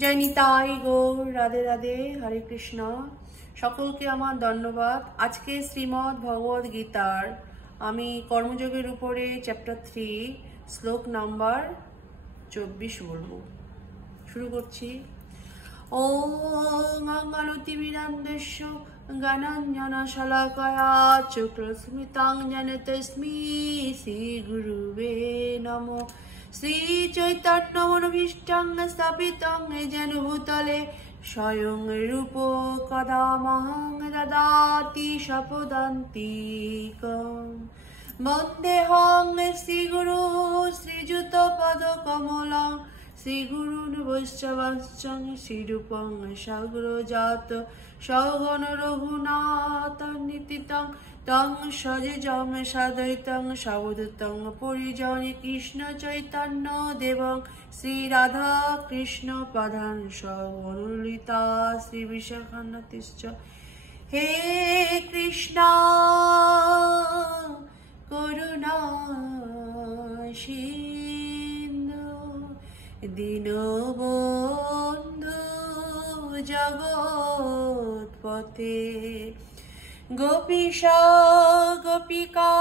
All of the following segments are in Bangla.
জয় নিতাই গৌর, রাধে রাধে, হরে কৃষ্ণ। সকলকে আমার ধন্যবাদ। আজকে শ্রীমদ্ ভগবদ গীতার আমি কর্মযোগের উপরে চ্যাপ্টার 3 শ্লোক নাম্বার 24 বলবো। শুরু করছি। ওং অঙ্গলতিমিরান্দস্য গণাঞ্জনা শলাকয়া চক্রস্মিতাং জনতস্মি শ্রী গুরুবে নমঃ। শ্রী চৈতন্য মনোভীষ্টং স্থাপিতং যেন ভূতলে স্বয়ং রূপ কদা মহং দদাতি স্বপদান্তিকং। বন্দেহং শ্রীগুরু শ্রীযুত পদ কমলং শ্রীগুরুন বৈষ্ণবাঞ্চং শ্রীরূপং সাগ্রজাত সগণ রঘুনাথান্বিতং তং সজজং সাদ্বৈতং সাবধূতং পরিজনে কৃষ্ণ চৈতন্য দেবং শ্রী রাধা কৃষ্ণ পাদান সগণললিতা শ্রী বিশাখান্বিতশ্চ। হে কৃষ্ণ করুণা সিন্ধু দীনবন্ধু জগৎপতে গোপীশা গোপিকা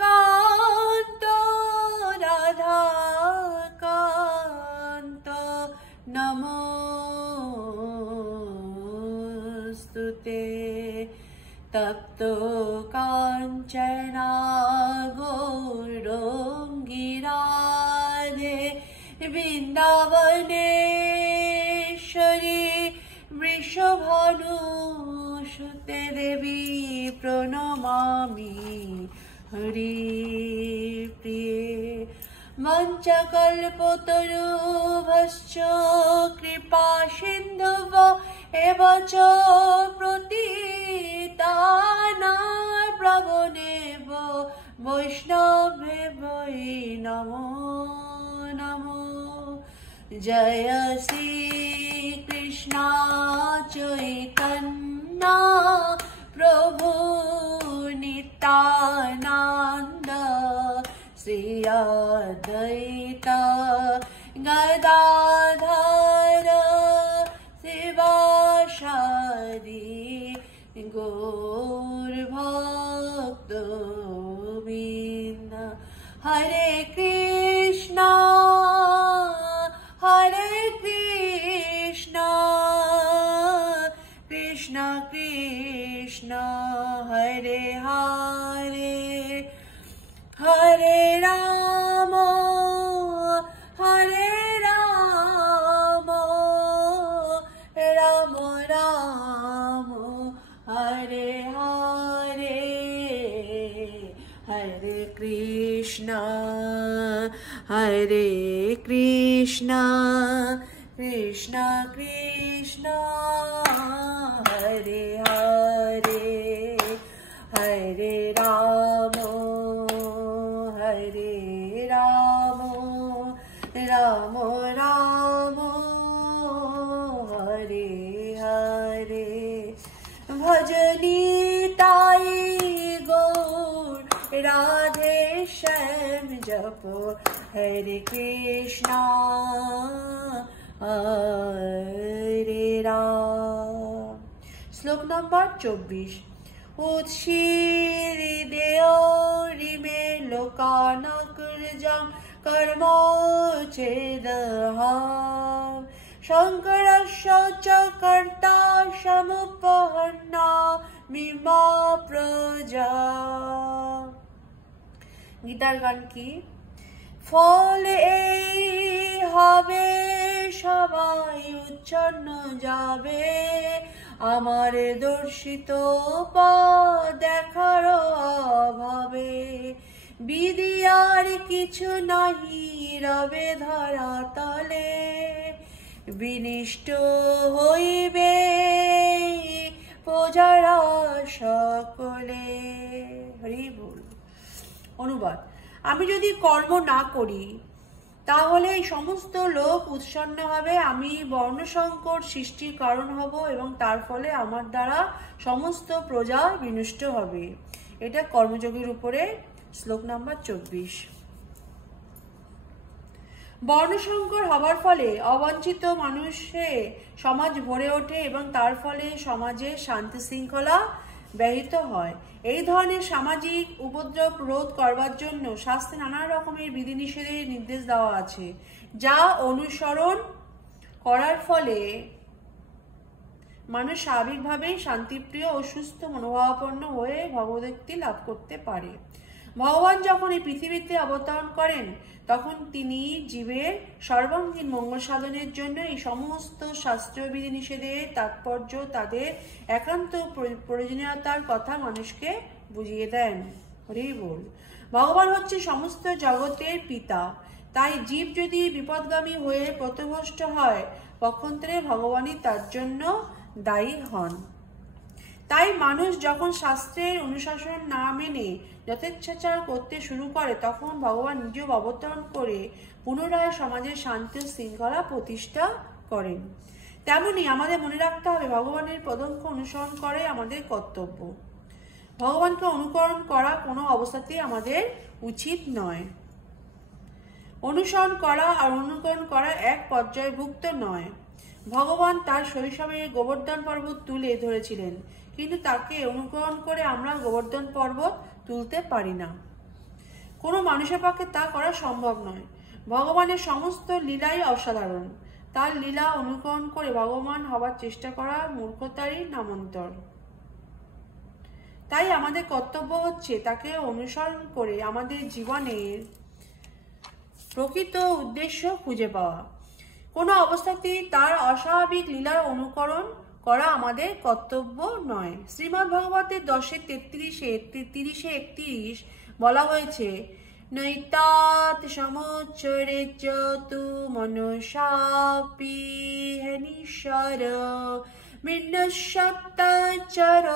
কান্ত রাধা কান্ত নমস্তুতে। তপ্ত কাঞ্চনা গৌরাঙ্গী রাধে বৃন্দাবনেশ্বরী বৃষভানুসুতে দেবী প্রণমামি হরিপ্রিয়ে। মঞ্চকল্পতরুভশ্চ কৃপা সিন্ধুব এব চ প্রতিতানাং প্রভুনেব বৈষ্ণবেব নমো নমো। জয় শ্রী কৃষ্ণ চৈতন্য প্রভু নিত্যানন্দ শ্রী অদ্বৈত গদাধর শিবাসাদি গৌর ভক্তবৃন্দ। হরে কৃষ্ণ হরে কৃষ্ণ কৃষ্ণ কৃষ্ণ হরে হরে হরে রাম হরে রাম রাম রাম হরে হরে হরে কৃষ্ণ কৃষ্ণ কৃষ্ণ হরে হরে হরে রাম রাম রাম হরে হরে। ভজনি তাই গৌর রাধে শ্যাম জপ হরে কৃষ্ণ হরে রাম। শ্লোক নম্বর 24। উৎসীরি দেওরিমে লোকানকুর্জং কর্ম ছেদহাম শঙ্করস্য চ কর্তা সমুপহন্না মিমা প্রজা। গীতার গান কি? ফলে এই হবে সবাই উচ্ছন্ন যাবে আমার দর্শিত পথ দেখার অভাবে। বিধি আর কিছু নাহি রবে ধরা তলে বিনিষ্ট হইবে প্রজারা সকলে। হরি বল। অনুবাদ। আমি যদি কর্ম না করি তাহলে এই সমস্ত লোক উৎসন্ন হবে, আমি বর্ণসংকর সৃষ্টির কারণ হব এবং তার ফলে আমার দ্বারা সমস্ত প্রজা বিনষ্ট হবে। এটা কর্মযোগের উপরে শ্লোক নাম্বার 24। বর্ণসংকর হবার ফলে অবাঞ্ছিত মানুষে সমাজ ভরে ওঠে এবং তার ফলে সমাজের শান্তি শৃঙ্খলা ব্যাহত হয়। এই ধরনের সামাজিক উপদ্রব রোধ করবার জন্য শাস্ত্রে নানা রকমের বিধিনিষেধের নির্দেশ দেওয়া আছে, যা অনুসরণ করার ফলে মানুষ স্বাভাবিকভাবেই শান্তিপ্রিয় ও সুস্থ মনোভাবাপন্ন হয়ে ভগবদ্ভক্তি লাভ করতে পারে। ভগবান যখন এই পৃথিবীতে অবতরণ করেন তখন তিনি জীবের সর্বাঙ্গীন মঙ্গল সাধনের জন্য এই সমস্ত শাস্ত্রীয় বিধিনিষেধের তাৎপর্য, তাদের একান্ত প্রয়োজনীয়তার কথা মানুষকে বুঝিয়ে দেন। হরি বল। ভগবান হচ্ছে সমস্ত জগতের পিতা, তাই জীব যদি বিপদগামী হয়ে পথভ্রষ্ট হয় পক্ষান্তরে ভগবানই তার জন্য দায়ী হন। তাই মানুষ যখন শাস্ত্রের অনুশাসন না মেনে যথেচ্ছাচার করতে শুরু করে তখন ভগবান নিজেও অবতরণ করে পুনরায় সমাজের শান্তি ও শৃঙ্খলা প্রতিষ্ঠা করেন। তেমনি আমাদের মনে রাখতে হবে ভগবানের পদঙ্ক অনুসরণ করে আমাদের কর্তব্য। ভগবানকে অনুকরণ করা কোনো অবস্থাতেই আমাদের উচিত নয়। অনুসরণ করা আর অনুকরণ করা এক পর্যায়ভুক্ত নয়। ভগবান তার শৈশবে গোবর্ধন পর্বত তুলে ধরেছিলেন, কিন্তু তাকে অনুকরণ করে আমরা গোবর্ধন পর্বত তুলতে পারি না। কোনো মানুষের পক্ষে তা করা সম্ভব নয়। ভগবানের সমস্ত লীলাই অসাধারণ। তার লীলা অনুকরণ করে ভগবান হবার চেষ্টা করা মূর্খতারই নামান্তর। তাই আমাদের কর্তব্য হচ্ছে তাকে অনুসরণ করে আমাদের জীবনের প্রকৃত উদ্দেশ্য খুঁজে পাওয়া। কোনো অবস্থাতেই তার অস্বাভাবিক লীলার অনুকরণ করা আমাদের কর্তব্য নয়। শ্রীমদ্ ভাগবতের 10:33-31 বলা হয়েছে, নৈতাৎ সমুচ্চরে চতু মনুষাপি হেনিশ্বর মৃন্নসপ্তচর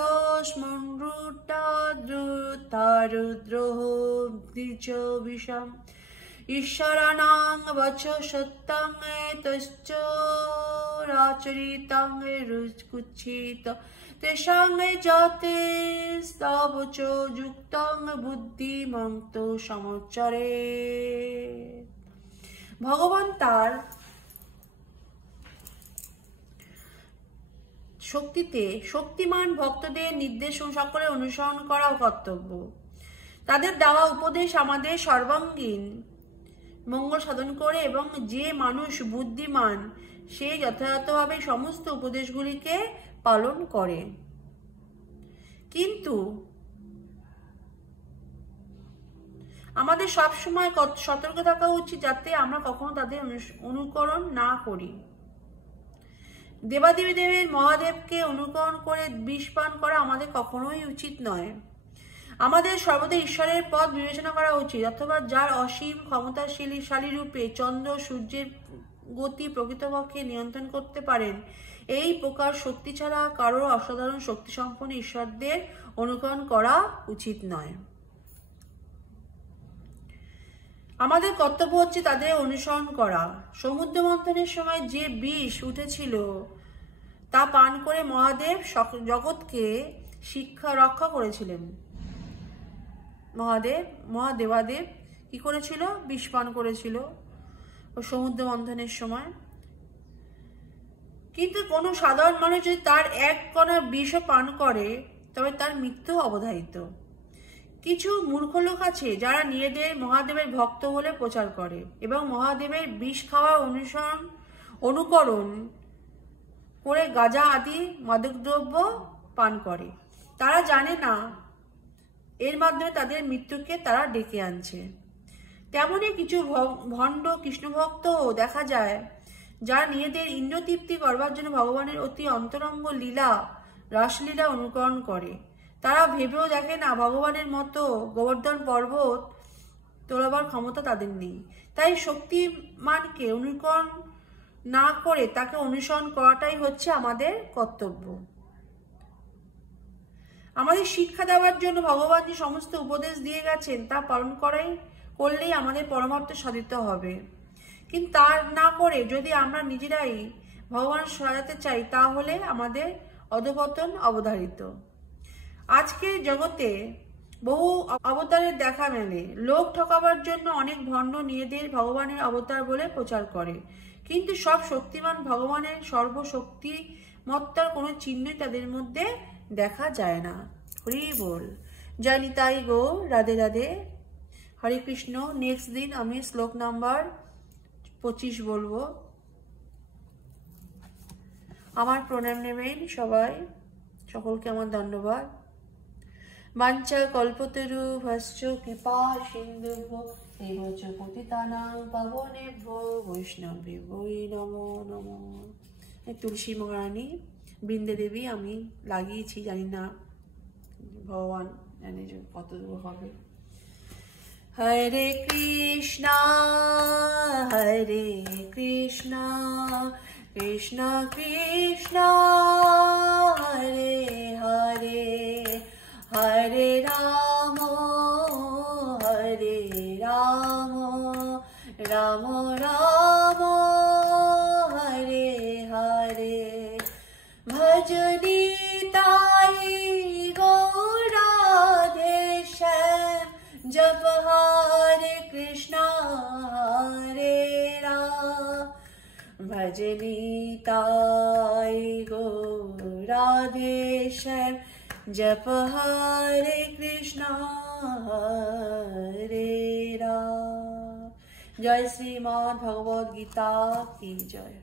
স্মরুতাদ্রুতারুদ্রোহ দ্বিজ বিষম ঈশ্বরানাং বচ সত্যং তশ্চ রাচরিতং রুকুচ্ছিত তেষাং জাতে স্তবচ যুক্তং বুদ্ধিমন্ত সমচরে। ভগবান তার শক্তিতে শক্তিমান ভক্তদের নির্দেশ সকলে অনুসরণ করা কর্তব্য। তাদের দেওয়া উপদেশ আমাদের সর্বাঙ্গীন মঙ্গল সাধন করে এবং যে মানুষ বুদ্ধিমান সে যথাযথভাবে সমস্ত উপদেশগুলিকে পালন করে। কিন্তু আমাদের সবসময় সতর্ক থাকা উচিত যাতে আমরা কখনো তাদের অনুকরণ না করি। দেবাদেবী দেবের মহাদেবকে অনুকরণ করে বিষ পান করা আমাদের কখনোই উচিত নয়। আমাদের সর্বদা ঈশ্বরের পথ বিবেচনা করা উচিত, অথবা যার অসীম ক্ষমতাশালী রূপে চন্দ্র সূর্যের গতি প্রকৃতপক্ষে নিয়ন্ত্রণ করতে পারেন, এই প্রকার শক্তি ছাড়া কারো অসাধারণ শক্তিসম্পন্ন ঈশ্বরদের অনুকরণ করা উচিত নয়। আমাদের কর্তব্য হচ্ছে তাদের অনুসরণ করা। সমুদ্র মন্থনের সময় যে বিষ উঠেছিল তা পান করে মহাদেব জগৎকে রক্ষা করেছিলেন। মহাদেবাদেব কি করেছিল? বিষ পান করেছিল সমুদ্র মন্থনের সময়। কিন্তু কোনো সাধারণ মানুষ যদি তার এক কণা বিষও পান করে তবে তার মৃত্যু অবধারিত। কিছু মূর্খ লোক আছে যারা নিজেদের মহাদেবের ভক্ত বলে প্রচার করে এবং মহাদেবের বিষ খাওয়ার অনুকরণ করে গাঁজা আদি মাদকদ্রব্য পান করে। তারা জানে না এর মাধ্যমে তাদের মৃত্যুকে তারা ডেকে আনছে। তেমনি কিছু ভণ্ড কৃষ্ণভক্তও দেখা যায় যারা নিজেদের ইন্দ্রতৃপ্তি করবার জন্য ভগবানের অতি অন্তরঙ্গ লীলা রাসলীলা অনুকরণ করে। তারা ভেবেও দেখে না ভগবানের মতো গোবর্ধন পর্বত তোলাবার ক্ষমতা তাদের নেই। তাই শক্তিমানকে অনুকরণ না করে তাকে অনুসরণ করাটাই হচ্ছে আমাদের কর্তব্য। আমাদের শিক্ষা দেওয়ার জন্য ভগবান যে সমস্ত উপদেশ দিয়ে গেছেন তা পালন করলেই আমাদের পরমার্থ সাধিত হবে। কিন্তু তা না করে যদি আমরা নিজেরাই ভগবান সহায়তা চাই তাহলে আমাদের অধঃপতন অবধারিত। আজকের জগতে বহু অবতারের দেখা মেলে। লোক ঠকাবার জন্য অনেক ভণ্ড নিজেদের ভগবানের অবতার বলে প্রচার করে, কিন্তু সব শক্তিমান ভগবানের সর্বশক্তিমত্তার কোনো চিহ্নই তাদের মধ্যে দেখা যায় না। হরি বল। জয় নিতাই গো, রাধে রাধে, হরে কৃষ্ণ। নেক্সট দিন আমি শ্লোক নাম্বার 25 বলবো। আমার প্রণাম নেবেন সবাই, সকলকে আমার ধন্যবাদ। বাঞ্ছা কল্পতরু ভস্য কৃপা সিন্ধুভ্যো এবচ পতিতানাং পাবনেভ্যো বৈষ্ণবেভ্যো নমো নমো। তুলসী মহারানী, বৃন্দে দেবী আমি লাগিয়েছি, জানি না ভগবান জানে যে কত দূর হবে। হরে কৃষ্ণা হরে কৃষ্ণা কৃষ্ণ কৃষ্ণ হরে হরে হরে রাম রাম রাম হরে হরে। ভজনি তাই গৌরাধেশ্যাম জপ হরে কৃষ্ণ হরে রাম। ভজনি তাই গৌরাধেশ্যাম जप हरे कृष्णा हरे राम। जय श्रीमद् भगवद गीता की जय।